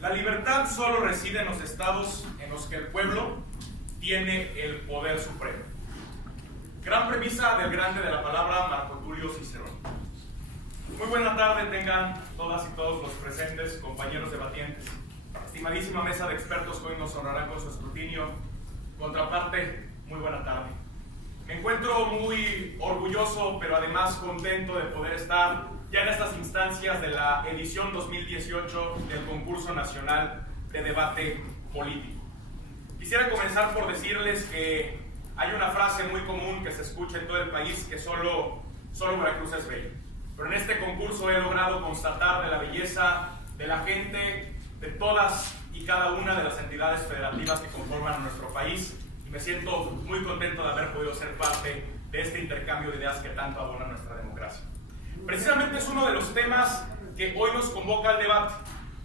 La libertad solo reside en los estados en los que el pueblo tiene el poder supremo. Gran premisa del grande de la palabra, Marco Tulio Cicerón. Muy buena tarde tengan todas y todos los presentes, compañeros debatientes. Estimadísima mesa de expertos que hoy nos honrarán con su escrutinio. Contraparte, muy buena tarde. Me encuentro muy orgulloso, pero además contento de poder estar ya en estas instancias de la edición 2018 del Concurso Nacional de Debate Político. Quisiera comenzar por decirles que hay una frase muy común que se escucha en todo el país, que solo Veracruz es bello. Pero en este concurso he logrado constatar de la belleza de la gente, de todas y cada una de las entidades federativas que conforman nuestro país, y me siento muy contento de haber podido ser parte de este intercambio de ideas que tanto abona nuestra democracia. Precisamente es uno de los temas que hoy nos convoca al debate,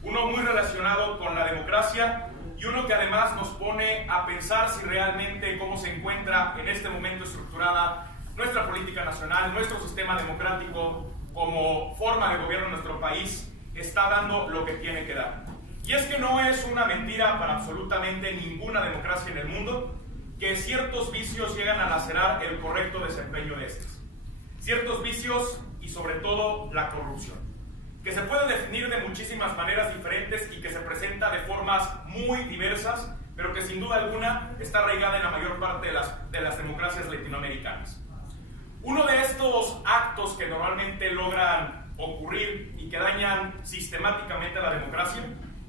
uno muy relacionado con la democracia y uno que además nos pone a pensar si realmente cómo se encuentra en este momento estructurada nuestra política nacional, nuestro sistema democrático como forma de gobierno en nuestro país está dando lo que tiene que dar. Y es que no es una mentira para absolutamente ninguna democracia en el mundo que ciertos vicios llegan a lacerar el correcto desempeño de estos. Ciertos vicios y sobre todo la corrupción, que se puede definir de muchísimas maneras diferentes y que se presenta de formas muy diversas, pero que sin duda alguna está arraigada en la mayor parte de las democracias latinoamericanas. Uno de estos actos que normalmente logran ocurrir y que dañan sistemáticamente a la democracia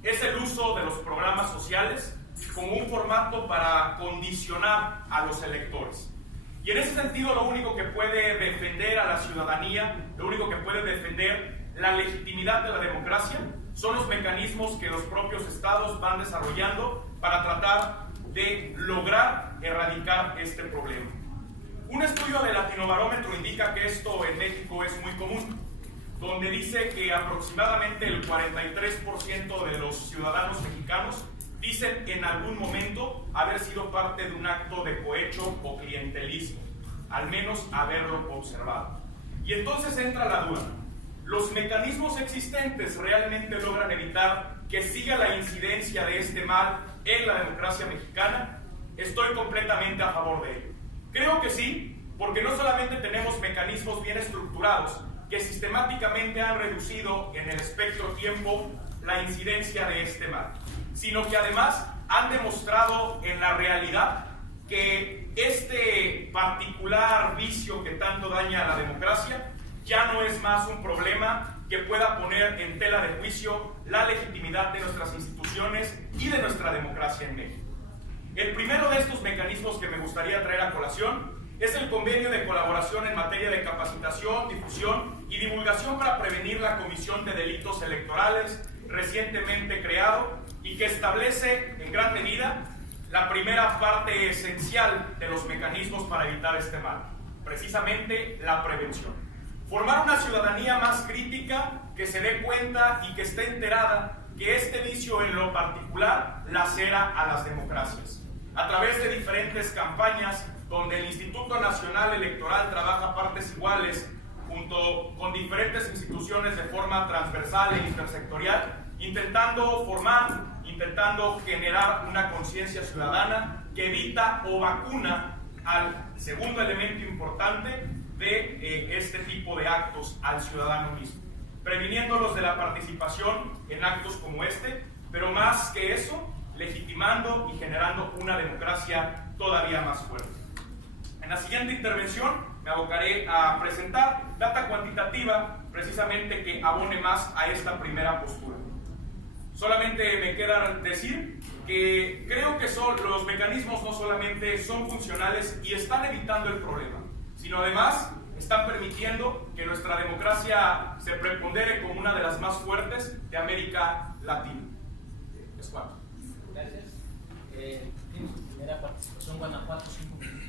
es el uso de los programas sociales como un formato para condicionar a los electores. Y en ese sentido, lo único que puede defender a la ciudadanía, lo único que puede defender la legitimidad de la democracia, son los mecanismos que los propios estados van desarrollando para tratar de lograr erradicar este problema. Un estudio de Latinobarómetro indica que esto en México es muy común, donde dice que aproximadamente el 43% de los ciudadanos mexicanos dicen en algún momento haber sido parte de un acto de cohecho o clientelismo, al menos haberlo observado. Y entonces entra la duda, ¿los mecanismos existentes realmente logran evitar que siga la incidencia de este mal en la democracia mexicana? Estoy completamente a favor de ello. Creo que sí, porque no solamente tenemos mecanismos bien estructurados que sistemáticamente han reducido en el espectro-tiempo la incidencia de este mal, sino que además han demostrado en la realidad que este particular vicio que tanto daña a la democracia ya no es más un problema que pueda poner en tela de juicio la legitimidad de nuestras instituciones y de nuestra democracia en México. El primero de estos mecanismos que me gustaría traer a colación es el convenio de colaboración en materia de capacitación, difusión y divulgación para prevenir la comisión de delitos electorales, recientemente creado y que establece en gran medida la primera parte esencial de los mecanismos para evitar este mal, precisamente la prevención. Formar una ciudadanía más crítica que se dé cuenta y que esté enterada que este vicio en lo particular lacera a las democracias. A través de diferentes campañas donde el Instituto Nacional Electoral trabaja a partes iguales junto con diferentes instituciones de forma transversal e intersectorial, intentando formar, intentando generar una conciencia ciudadana que evita o vacuna al segundo elemento importante de este tipo de actos, al ciudadano mismo, previniéndolos de la participación en actos como este, pero más que eso, legitimando y generando una democracia todavía más fuerte. En la siguiente intervención me abocaré a presentar data cuantitativa precisamente que abone más a esta primera postura. Solamente me queda decir que creo que los mecanismos no solamente son funcionales y están evitando el problema, sino además están permitiendo que nuestra democracia se prepondere como una de las más fuertes de América Latina. Es cuanto. Gracias. Tienes tu primera participación, Guanajuato, 5 minutos.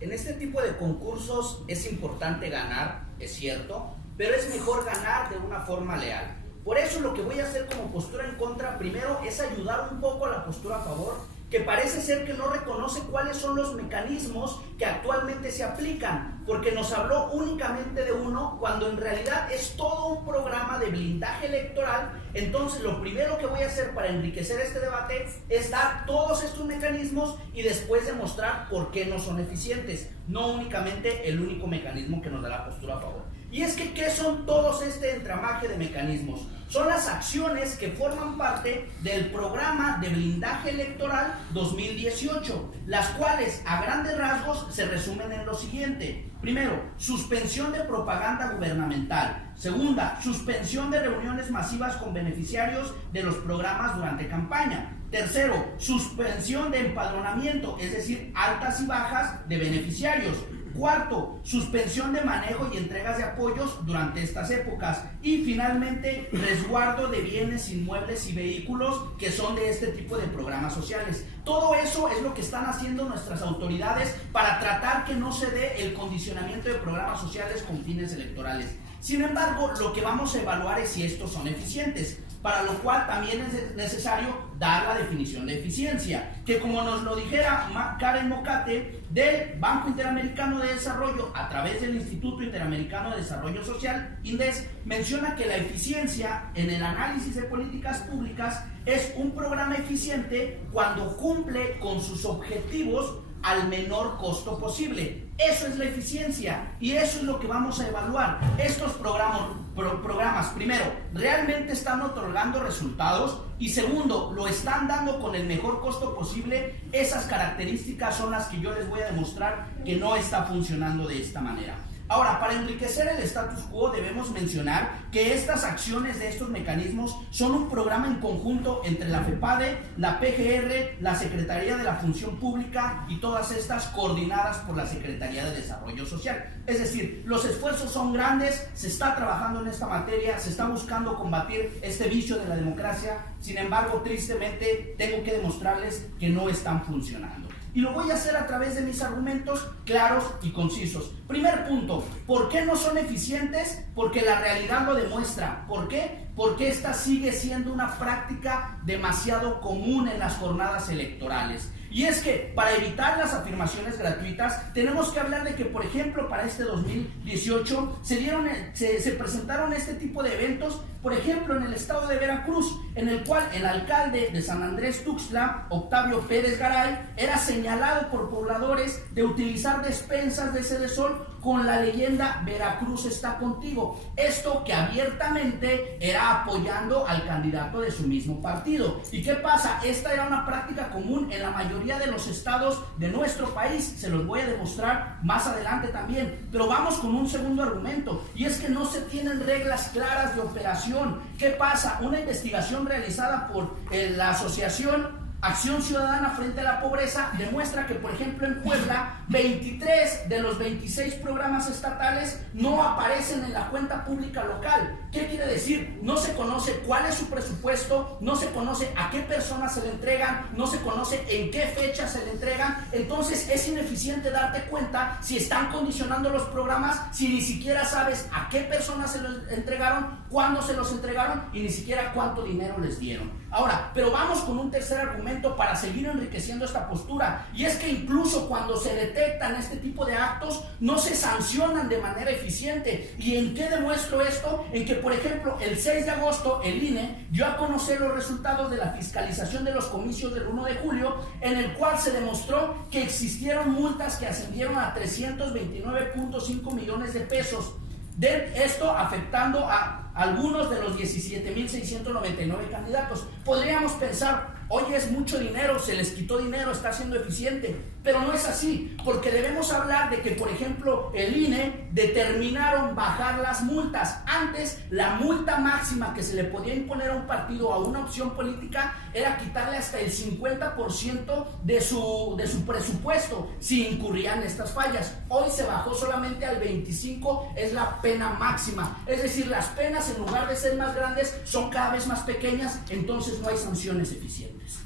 En este tipo de concursos es importante ganar, es cierto, pero es mejor ganar de una forma leal. Por eso lo que voy a hacer como postura en contra, primero, es ayudar un poco a la postura a favor que parece ser que no reconoce cuáles son los mecanismos que actualmente se aplican, porque nos habló únicamente de uno, cuando en realidad es todo un programa de blindaje electoral. Entonces, lo primero que voy a hacer para enriquecer este debate es dar todos estos mecanismos y después demostrar por qué no son eficientes, no únicamente el único mecanismo que nos da la postura a favor. Y es que, ¿qué son todos este entramaje de mecanismos? Son las acciones que forman parte del programa de blindaje electoral 2018, las cuales a grandes rasgos se resumen en lo siguiente. Primero, suspensión de propaganda gubernamental. Segunda, suspensión de reuniones masivas con beneficiarios de los programas durante campaña. Tercero, suspensión de empadronamiento, es decir, altas y bajas de beneficiarios. Cuarto, suspensión de manejo y entregas de apoyos durante estas épocas. Y finalmente, resguardo de bienes inmuebles y vehículos que son de este tipo de programas sociales. Todo eso es lo que están haciendo nuestras autoridades para tratar que no se dé el condicionamiento de programas sociales con fines electorales. Sin embargo, lo que vamos a evaluar es si estos son eficientes, para lo cual también es necesario dar la definición de eficiencia, que como nos lo dijera Karen Mocate del Banco Interamericano de Desarrollo a través del Instituto Interamericano de Desarrollo Social, INDES, menciona que la eficiencia en el análisis de políticas públicas es un programa eficiente cuando cumple con sus objetivos al menor costo posible. Eso es la eficiencia y eso es lo que vamos a evaluar. Estos programas, primero, realmente están otorgando resultados, y segundo, lo están dando con el mejor costo posible. Esas características son las que yo les voy a demostrar que no está funcionando de esta manera. Ahora, para enriquecer el status quo debemos mencionar que estas acciones de estos mecanismos son un programa en conjunto entre la FEPADE, la PGR, la Secretaría de la Función Pública y todas estas coordinadas por la Secretaría de Desarrollo Social. Es decir, los esfuerzos son grandes, se está trabajando en esta materia, se está buscando combatir este vicio de la democracia. Sin embargo, tristemente, tengo que demostrarles que no están funcionando. Y lo voy a hacer a través de mis argumentos claros y concisos. Primer punto, ¿por qué no son eficientes? Porque la realidad lo demuestra. ¿Por qué? Porque esta sigue siendo una práctica demasiado común en las jornadas electorales. Y es que para evitar las afirmaciones gratuitas tenemos que hablar de que, por ejemplo, para este 2018 se presentaron este tipo de eventos, por ejemplo, en el estado de Veracruz, en el cual el alcalde de San Andrés Tuxtla, Octavio Pérez Garay, era señalado por pobladores de utilizar despensas de Sedesol con la leyenda "Veracruz está contigo". Esto que abiertamente era apoyando al candidato de su mismo partido. ¿Y qué pasa? Esta era una práctica común en la mayoría de los estados de nuestro país. Se los voy a demostrar más adelante también. Pero vamos con un segundo argumento, y es que no se tienen reglas claras de operación. ¿Qué pasa? Una investigación realizada por la asociación Acción Ciudadana Frente a la Pobreza demuestra que, por ejemplo, en Puebla, 23 de los 26 programas estatales no aparecen en la cuenta pública local. ¿Qué quiere decir? No se conoce cuál es su presupuesto, no se conoce a qué personas se le entregan, no se conoce en qué fecha se le entregan. Entonces es ineficiente darte cuenta si están condicionando los programas, si ni siquiera sabes a qué personas se los entregaron, cuándo se los entregaron y ni siquiera cuánto dinero les dieron. Ahora, pero vamos con un tercer argumento para seguir enriqueciendo esta postura, y es que incluso cuando se detectan este tipo de actos no se sancionan de manera eficiente. ¿Y en qué demuestro esto? En que, por ejemplo, el 6 de agosto el INE dio a conocer los resultados de la fiscalización de los comicios del 1 de julio, en el cual se demostró que existieron multas que ascendieron a 329.5 millones de pesos. De esto afectando a algunos de los 17.699 candidatos. Podríamos pensar, oye, es mucho dinero, se les quitó dinero, está siendo eficiente. Pero no es así, porque debemos hablar de que, por ejemplo, el INE determinaron bajar las multas. Antes, la multa máxima que se le podía imponer a un partido o a una opción política era quitarle hasta el 50% de su presupuesto si incurrían estas fallas. Hoy se bajó solamente al 25%, es la pena máxima. Es decir, las penas, en lugar de ser más grandes, son cada vez más pequeñas, entonces no hay sanciones eficientes.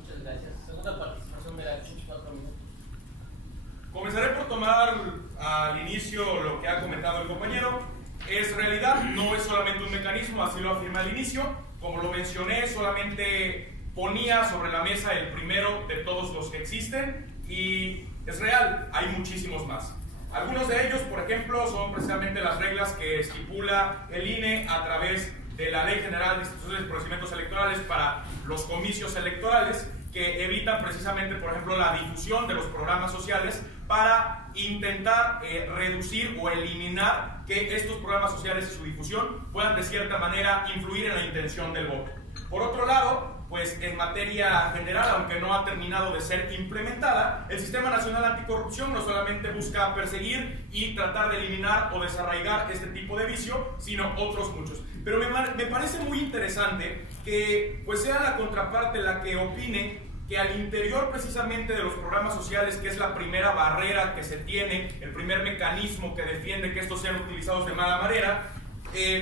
Muchas gracias. Segunda participación, Veracruz, 4 minutos. Comenzaré por tomar al inicio lo que ha comentado el compañero. Es realidad, no es solamente un mecanismo, así lo afirma al inicio. Como lo mencioné, solamente ponía sobre la mesa el primero de todos los que existen, y es real, hay muchísimos más. Algunos de ellos, por ejemplo, son precisamente las reglas que estipula el INE a través de la Ley General de Instituciones y Procedimientos Electorales para los comicios electorales, que evitan precisamente, por ejemplo, la difusión de los programas sociales para intentar reducir o eliminar que estos programas sociales y su difusión puedan de cierta manera influir en la intención del voto. Por otro lado, pues en materia general, aunque no ha terminado de ser implementada, el Sistema Nacional Anticorrupción no solamente busca perseguir y tratar de eliminar o desarraigar este tipo de vicio, sino otros muchos. Pero me parece muy interesante que pues sea la contraparte la que opine que al interior precisamente de los programas sociales, que es la primera barrera que se tiene, el primer mecanismo que defiende que estos sean utilizados de mala manera,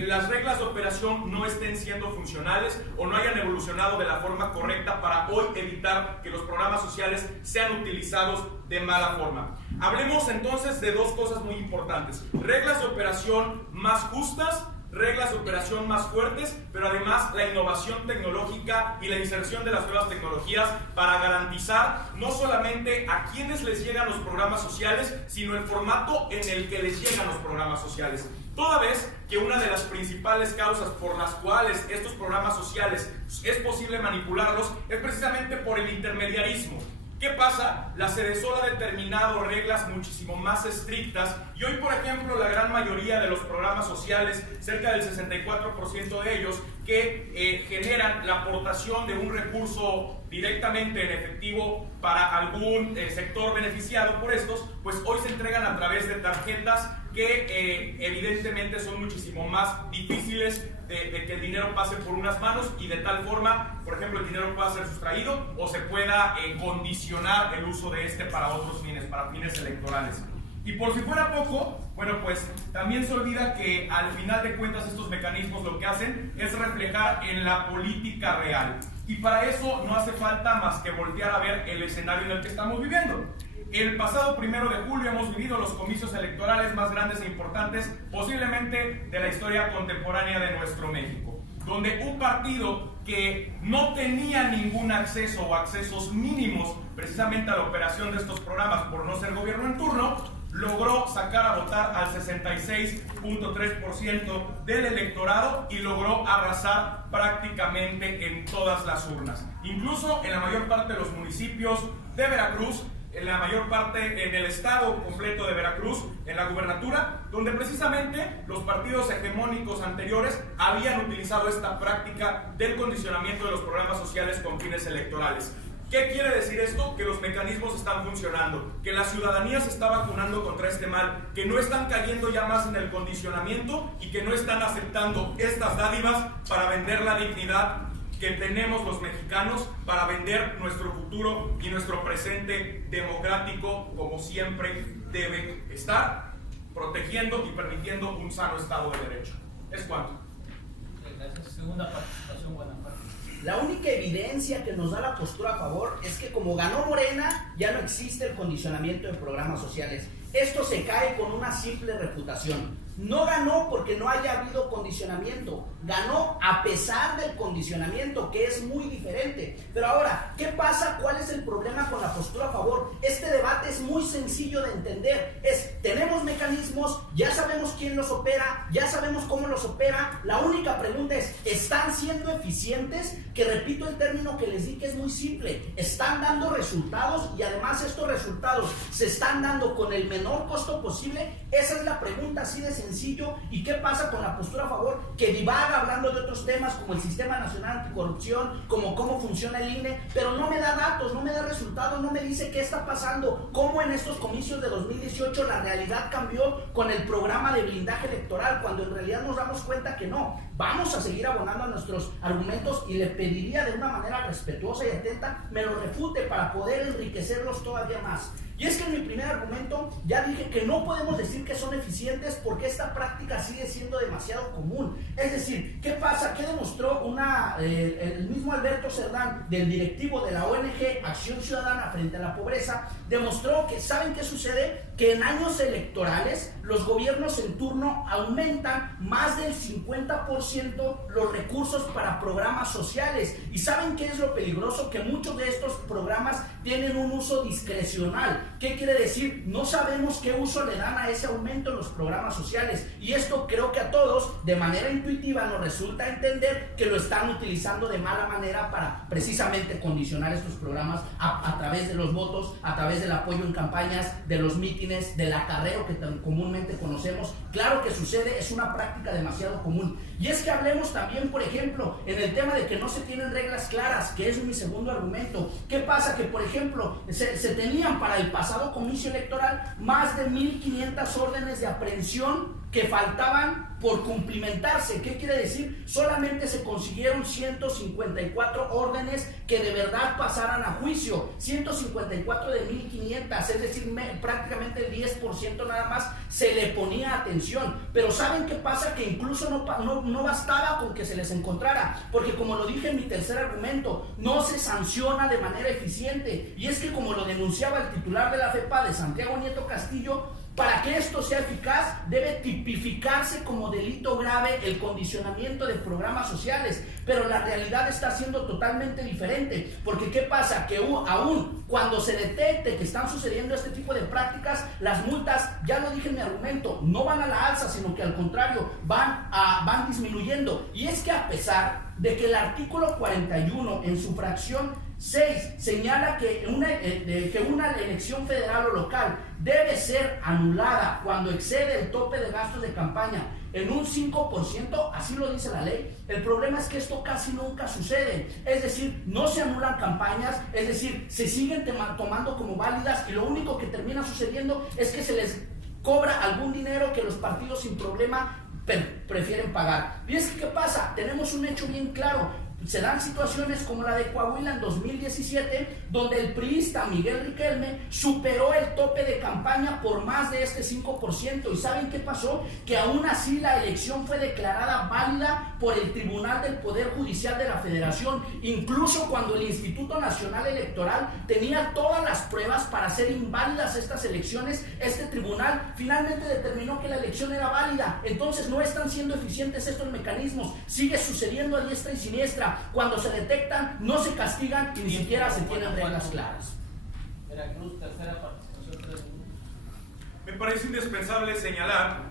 las reglas de operación no estén siendo funcionales o no hayan evolucionado de la forma correcta para hoy evitar que los programas sociales sean utilizados de mala forma. Hablemos entonces de dos cosas muy importantes: reglas de operación más justas, reglas de operación más fuertes, pero además la innovación tecnológica y la inserción de las nuevas tecnologías para garantizar no solamente a quienes les llegan los programas sociales, sino el formato en el que les llegan los programas sociales. Toda vez que una de las principales causas por las cuales estos programas sociales es posible manipularlos es precisamente por el intermediarismo. ¿Qué pasa? La Sedesol ha determinado reglas muchísimo más estrictas y hoy, por ejemplo, la gran mayoría de los programas sociales, cerca del 64% de ellos, que generan la aportación de un recurso directamente en efectivo para algún sector beneficiado por estos, pues hoy se entregan a través de tarjetas que evidentemente son muchísimo más difíciles de que el dinero pase por unas manos y de tal forma, por ejemplo, el dinero pueda ser sustraído o se pueda condicionar el uso de este para otros fines, para fines electorales. Y por si fuera poco, bueno, pues también se olvida que al final de cuentas estos mecanismos lo que hacen es reflejar en la política real. Y para eso no hace falta más que voltear a ver el escenario en el que estamos viviendo. El pasado 1 de julio hemos vivido los comicios electorales más grandes e importantes posiblemente de la historia contemporánea de nuestro México, donde un partido que no tenía ningún acceso o accesos mínimos precisamente a la operación de estos programas por no ser gobierno en turno, logró sacar a votar al 66.3% del electorado y logró arrasar prácticamente en todas las urnas. Incluso en la mayor parte de los municipios de Veracruz, en la mayor parte en el estado completo de Veracruz, en la gubernatura, donde precisamente los partidos hegemónicos anteriores habían utilizado esta práctica del condicionamiento de los programas sociales con fines electorales. ¿Qué quiere decir esto? Que los mecanismos están funcionando, que la ciudadanía se está vacunando contra este mal, que no están cayendo ya más en el condicionamiento y que no están aceptando estas dádivas para vender la dignidad que tenemos los mexicanos, para vender nuestro futuro y nuestro presente democrático como siempre debe estar, protegiendo y permitiendo un sano Estado de Derecho. ¿Es cuánto? Gracias. Segunda participación, Guanajuato. La única evidencia que nos da la postura a favor es que como ganó Morena, ya no existe el condicionamiento de programas sociales. Esto se cae con una simple refutación. No ganó porque no haya habido condicionamiento, ganó a pesar del condicionamiento, que es muy diferente. Pero ahora, ¿qué pasa? ¿Cuál es el problema con la postura a favor? Este debate es muy sencillo de entender. Tenemos mecanismos, ya sabemos quién los opera, ya sabemos cómo los opera. La única pregunta es, ¿están siendo eficientes? Que repito el término que les di, que es muy simple. ¿Están dando resultados? Y además estos resultados se están dando con el menor costo posible. Esa es la pregunta, así de sencillo. ¿Y qué pasa con la postura a favor? Que divaga hablando de otros temas como el Sistema Nacional Anticorrupción, como cómo funciona el INE, pero no me da datos, no me da resultados, no me dice qué está pasando, cómo en estos comicios de 2018 la realidad cambió con el programa de blindaje electoral, cuando en realidad nos damos cuenta que no. Vamos a seguir abonando a nuestros argumentos y le pediría de una manera respetuosa y atenta me lo refute para poder enriquecerlos todavía más. Y es que en mi primer argumento ya dije que no podemos decir que son eficientes porque esta práctica sigue siendo demasiado común. Es decir, ¿qué pasa? ¿Qué demostró el mismo Alberto Cerdán, del directivo de la ONG Acción Ciudadana frente a la pobreza? Demostró que, ¿saben qué sucede? Que que en años electorales los gobiernos en turno aumentan más del 50% los recursos para programas sociales. ¿Y saben qué es lo peligroso? Que muchos de estos programas tienen un uso discrecional. ¿Qué quiere decir? No sabemos qué uso le dan a ese aumento en los programas sociales. Y esto creo que a todos, de manera intuitiva, nos resulta entender que lo están utilizando de mala manera para precisamente condicionar estos programas a través de los votos, a través del apoyo en campañas, de los mítines, del acarreo que tan comúnmente conocemos. Claro que sucede, es una práctica demasiado común. Y es que hablemos también, por ejemplo, en el tema de que no se tienen reglas claras, que es mi segundo argumento. ¿Qué pasa? Que, por ejemplo, se tenían para el pasado comicio electoral más de 1,500 órdenes de aprehensión que faltaban por cumplimentarse. ¿Qué quiere decir? Solamente se consiguieron 154 órdenes que de verdad pasaran a juicio. 154 de 1,500, es decir, prácticamente el 10% nada más se le ponía atención. Pero ¿saben qué pasa? Que incluso no bastaba con que se les encontrara, porque como lo dije en mi tercer argumento, no se sanciona de manera eficiente. Y es que, como lo denunciaba el titular de la FEPADE, Santiago Nieto Castillo, para que esto sea eficaz, debe tipificarse como delito grave el condicionamiento de programas sociales. Pero la realidad está siendo totalmente diferente. Porque ¿qué pasa? Que aún cuando se detecte que están sucediendo este tipo de prácticas, las multas, ya lo dije en mi argumento, no van a la alza, sino que al contrario, van disminuyendo. Y es que a pesar de que el artículo 41 en su fracción 6 señala que una elección federal o local debe ser anulada cuando excede el tope de gastos de campaña en un 5%, así lo dice la ley. El problema es que esto casi nunca sucede. Es decir, no se anulan campañas, es decir, se siguen tomando como válidas, y lo único que termina sucediendo es que se les cobra algún dinero que los partidos sin problema prefieren pagar. Y es que ¿qué pasa? Tenemos un hecho bien claro. Se dan situaciones como la de Coahuila en 2017, donde el priista Miguel Riquelme superó el tope de campaña por más de este 5%. ¿Y saben qué pasó? Que aún así la elección fue declarada válida por el Tribunal del Poder Judicial de la Federación, incluso cuando el Instituto Nacional Electoral tenía todas las pruebas para hacer inválidas estas elecciones. Este tribunal finalmente determinó que la elección era válida. Entonces no están siendo eficientes estos mecanismos. Sigue sucediendo a diestra y siniestra. Cuando se detectan, no se castigan y ni siquiera se tienen reglas claras. Veracruz, tercera participación, 3 minutos. Me parece indispensable señalar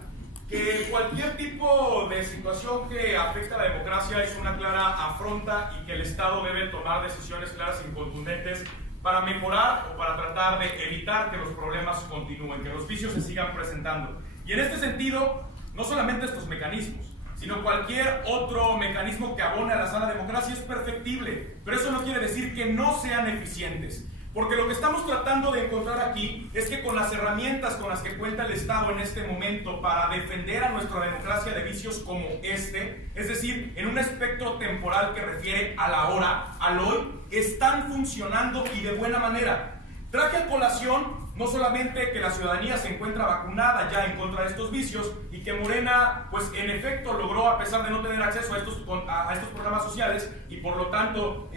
que cualquier tipo de situación que afecta a la democracia es una clara afronta, y que el Estado debe tomar decisiones claras y contundentes para mejorar o para tratar de evitar que los problemas continúen, que los vicios se sigan presentando. Y en este sentido, no solamente estos mecanismos, sino cualquier otro mecanismo que abone a la sana democracia es perfectible, pero eso no quiere decir que no sean eficientes, porque lo que estamos tratando de encontrar aquí es que con las herramientas con las que cuenta el Estado en este momento para defender a nuestra democracia de vicios como este, es decir, en un espectro temporal que refiere a la hora, al hoy, están funcionando y de buena manera. Traje a colación no solamente que la ciudadanía se encuentra vacunada ya en contra de estos vicios, y que Morena, pues en efecto logró, a pesar de no tener acceso a estos programas sociales, y por lo tanto,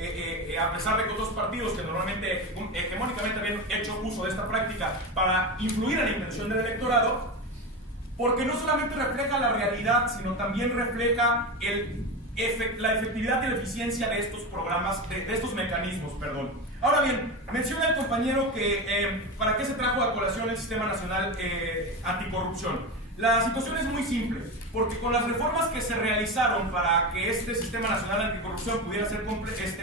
a pesar de que otros partidos que normalmente hegemónicamente habían hecho uso de esta práctica para influir en la intención del electorado, porque no solamente refleja la realidad, sino también refleja la efectividad y la eficiencia de estos programas, de estos mecanismos, perdón. Ahora bien, menciona el compañero que ¿para qué se trajo a colación el Sistema Nacional Anticorrupción? La situación es muy simple, porque con las reformas que se realizaron para que este Sistema Nacional Anticorrupción pudiera ser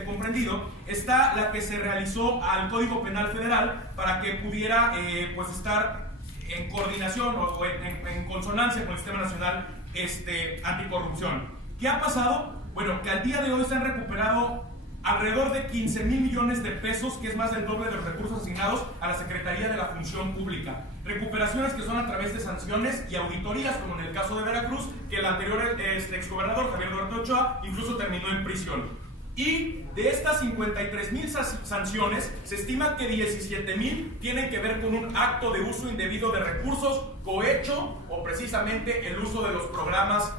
comprendido, está la que se realizó al Código Penal Federal para que pudiera pues estar en coordinación o en consonancia con el Sistema Nacional Anticorrupción. ¿Qué ha pasado? Bueno, que al día de hoy se han recuperado alrededor de 15,000 millones de pesos, que es más del doble de los recursos asignados a la Secretaría de la Función Pública. Recuperaciones que son a través de sanciones y auditorías, como en el caso de Veracruz, que el anterior exgobernador Javier Duarte Ochoa incluso terminó en prisión. Y de estas 53,000 sanciones, se estima que 17,000 tienen que ver con un acto de uso indebido de recursos, cohecho o precisamente el uso de los programas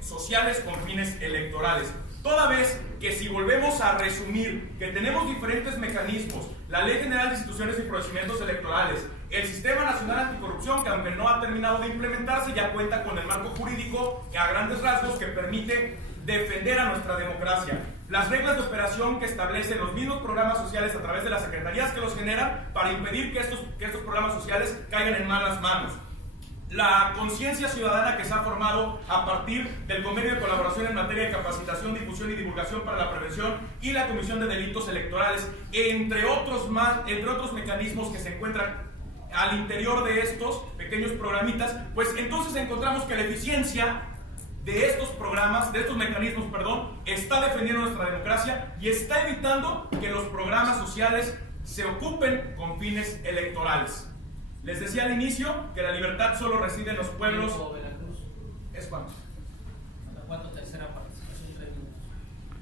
sociales con fines electorales. Toda vez que, si volvemos a resumir, que tenemos diferentes mecanismos, la Ley General de Instituciones y Procedimientos Electorales, El Sistema Nacional Anticorrupción, que aunque no ha terminado de implementarse, ya cuenta con el marco jurídico a grandes rasgos que permite defender a nuestra democracia. Las reglas de operación que establecen los mismos programas sociales a través de las secretarías que los generan para impedir que estos programas sociales caigan en malas manos. La conciencia ciudadana que se ha formado a partir del convenio de colaboración en materia de capacitación, difusión y divulgación para la prevención y la comisión de delitos electorales, entre otros mecanismos que se encuentran al interior de estos pequeños programitas, pues entonces encontramos que la eficiencia de estos programas, de estos mecanismos, está defendiendo nuestra democracia y está evitando que los programas sociales se ocupen con fines electorales. Les decía al inicio que la libertad solo reside en los pueblos. ¿Es cuánto? Tercera participación, 3 minutos.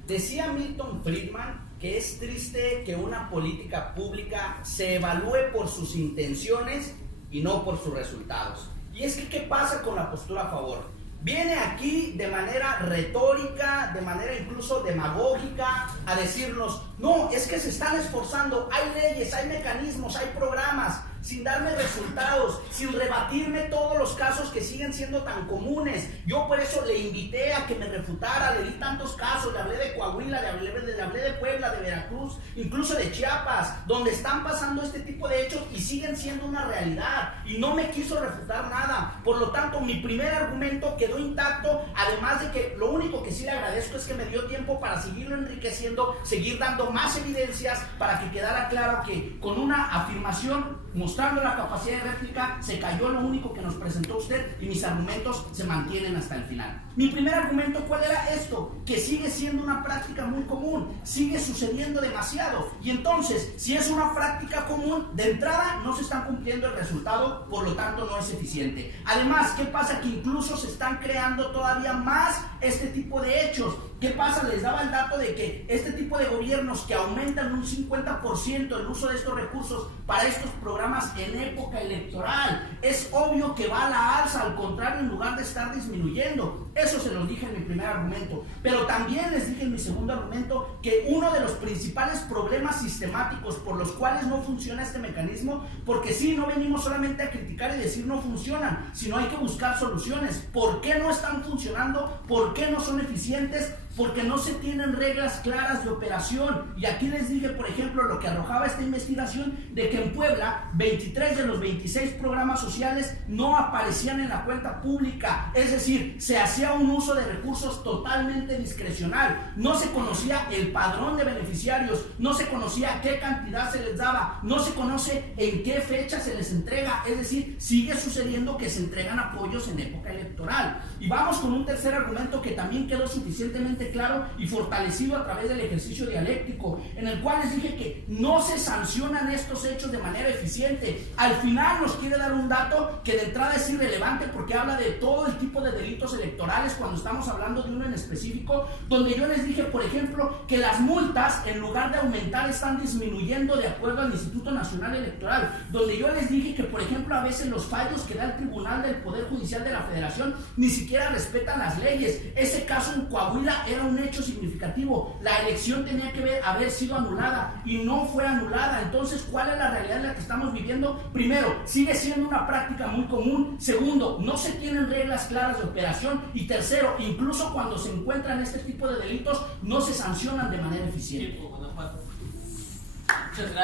Decía Milton Friedman que es triste que una política pública se evalúe por sus intenciones y no por sus resultados. Y es que, ¿qué pasa con la postura a favor? Viene aquí de manera retórica, de manera incluso demagógica, a decirnos, no, es que se están esforzando, hay leyes, hay mecanismos, hay programas, sin darme resultados, sin rebatirme todos los casos que siguen siendo tan comunes. Yo por eso le invité a que me refutara, le di tantos casos, le hablé de Coahuila, le hablé de Puebla, de Veracruz, incluso de Chiapas, donde están pasando este tipo de hechos y siguen siendo una realidad, y no me quiso refutar nada. Por lo tanto, mi primer argumento quedó intacto, además de que lo único que sí le agradezco es que me dio tiempo para seguirlo enriqueciendo, seguir dando más evidencias para que quedara claro que con una afirmación mostrando la capacidad de réplica se cayó lo único que nos presentó usted y mis argumentos se mantienen hasta el final. Mi primer argumento, ¿cuál era esto? Que sigue siendo una práctica muy común, sigue sucediendo demasiado, y entonces si es una práctica común, de entrada no se están cumpliendo el resultado, por lo tanto no es eficiente. Además, ¿qué pasa? Que incluso se están creando todavía más este tipo de hechos. ¿Qué pasa? Les daba el dato de que este tipo de gobiernos que aumentan un 50% el uso de estos recursos para estos programas en época electoral, es obvio que va a la alza, al contrario, en lugar de estar disminuyendo. Eso se los dije en mi primer argumento, pero también les dije en mi segundo argumento que uno de los principales problemas sistemáticos por los cuales no funciona este mecanismo, porque sí, no venimos solamente a criticar y decir no funcionan, sino hay que buscar soluciones. ¿Por qué no están funcionando? ¿Por qué no son eficientes? Porque no se tienen reglas claras de operación. Y aquí les dije, por ejemplo, lo que arrojaba esta investigación, de que en Puebla 23 de los 26 programas sociales no aparecían en la cuenta pública, es decir, se hacía un uso de recursos totalmente discrecional, no se conocía el padrón de beneficiarios, no se conocía qué cantidad se les daba, no se conoce en qué fecha se les entrega, es decir, sigue sucediendo que se entregan apoyos en época electoral. Y vamos con un tercer argumento que también quedó suficientemente claro y fortalecido a través del ejercicio dialéctico, en el cual les dije que no se sancionan estos hechos de manera eficiente. Al final nos quiere dar un dato que de entrada es irrelevante, porque habla de todo el tipo de delitos electorales cuando estamos hablando de uno en específico, donde yo les dije, por ejemplo, que las multas, en lugar de aumentar, están disminuyendo de acuerdo al Instituto Nacional Electoral, donde yo les dije que, por ejemplo, a veces los fallos que da el Tribunal del Poder Judicial de la Federación ni siquiera respetan las leyes. Ese caso en Coahuila era un hecho significativo, la elección tenía que haber sido anulada y no fue anulada. Entonces, ¿cuál es la realidad en la que estamos viviendo? Primero, sigue siendo una práctica muy común. Segundo, no se tienen reglas claras de operación. Y tercero, incluso cuando se encuentran este tipo de delitos, no se sancionan de manera eficiente. Muchas gracias.